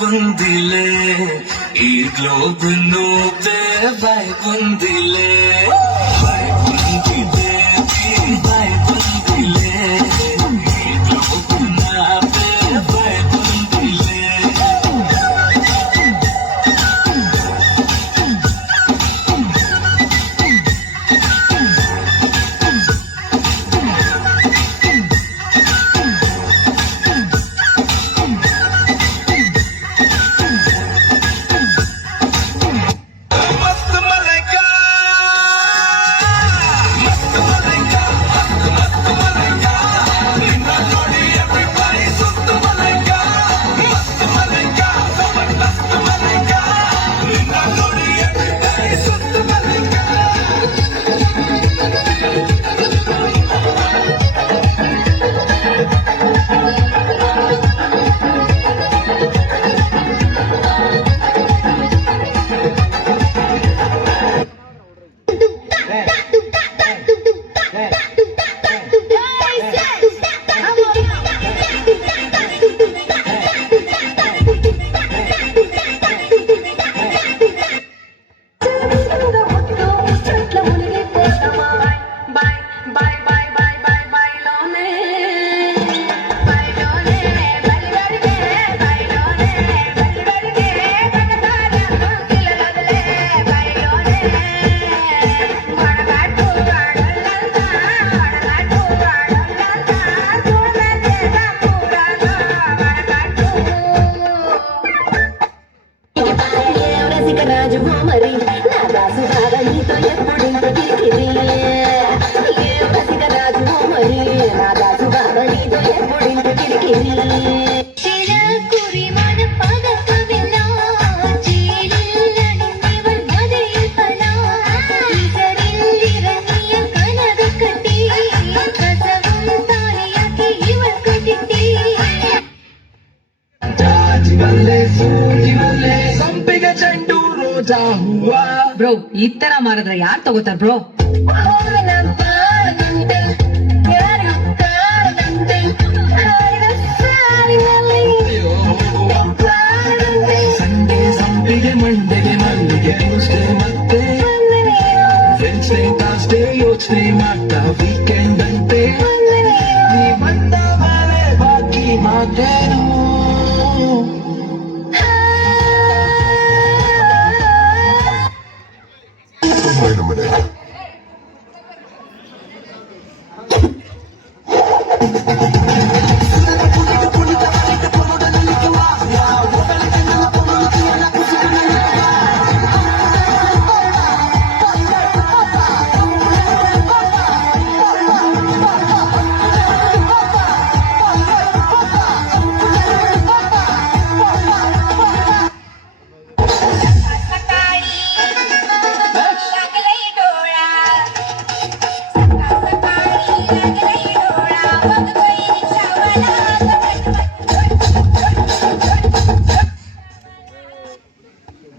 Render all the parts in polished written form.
ಬಂದಿಲೆ ಈ ಗ್ಲೋಬ್ ನೋತೆ ಬಾಯ್ ಬಂದಿಲೆ ಬಾಯ್ ಬಂದಿದೆ ಬಾಯ್ ಬಂದಿಲೆ ಈ ಗ್ಲೋಬ್ ನಾತೆ ಬಾಯ್ ಬಂದಿಲೆ మరి నా దాసు బాగా నీతో ఎప్పుడింత దిక్కిది రసిక రాజు మరి నా దాసు బాగా నీతో ఎప్పుడింత దిక్కిది ಬ್ರೋ ಈ ತರ ಮಾರಿದ್ರೆ ಯಾರು ತಗೋತಾರ ಬ್ರೋ? ಸಂಡೇ ಸಂಪಿಗೆ ಮಂಡೆಗೆ ಮಲ್ಲಿಗೆ ಟ್ಯೂಸ್ಡೇ ಮತ್ತೆ ವೆನ್ಸ್ಡೇ ಥರ್ಸ್ಡೇ ಯೋಚನೆ ಮಾಡ್ತಾ ವೀಕೆಂಡ್ ಅಂತೆ ನೀ ಬಂದ ಮೇಲೆ ಬಾಕಿ ಮಾತೇನು Wait a minute.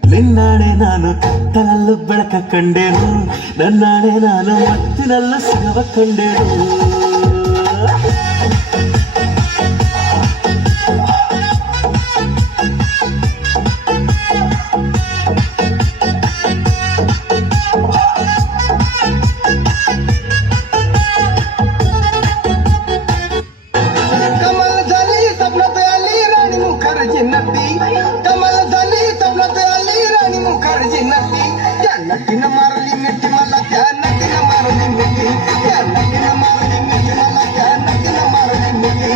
ನಿನ್ನಾಣೆ ನಾನು ಕತ್ತಲಲ್ಲೂ ಬೆಳಕ ಕಂಡೆನು ನನ್ನಾಣೆ ನಾನು ಮತ್ತಿನಲ್ಲೂ ಸಿಗವ ಕಂಡೆನು कमल झाली स्वप्नात आली राणी मुखर्जी नटी कमल झाली स्वप्नात आली राणी मुखर्जी नटी त्या नटीनं मारली मिठी मला त्या नटीनं मारली मिठी त्या नटीनं मारली मिठी मला त्या नटीनं मारली मिठी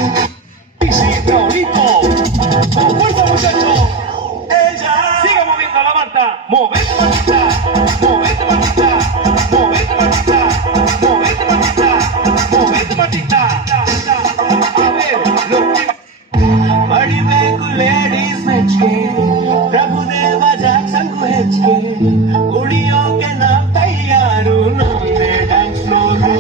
¡Fuerza, muchachos! ¡Ella! ¡Sigue moviendo la manta! ¡Movete, mamita! ¡Movete, mamita! ¡Movete, mamita! ¡Movete, mamita! ¡Movete, mamita! A ver, los ಪಡಿಬೇಕು ಲೇಡೀಸ್ ಮೆಚ್ಚಿಗೆ ಪ್ರಭುದೇವ ಜಾಕ್ಸನ್ ಹೆಚ್ಚಿಗೆ ಕುಡಿಯೋಕೆ ನಾವ್ ತಯಾರು ನಮ್ದೇ ಡ್ಯಾನ್ಸ್ ಫ್ಲೋರು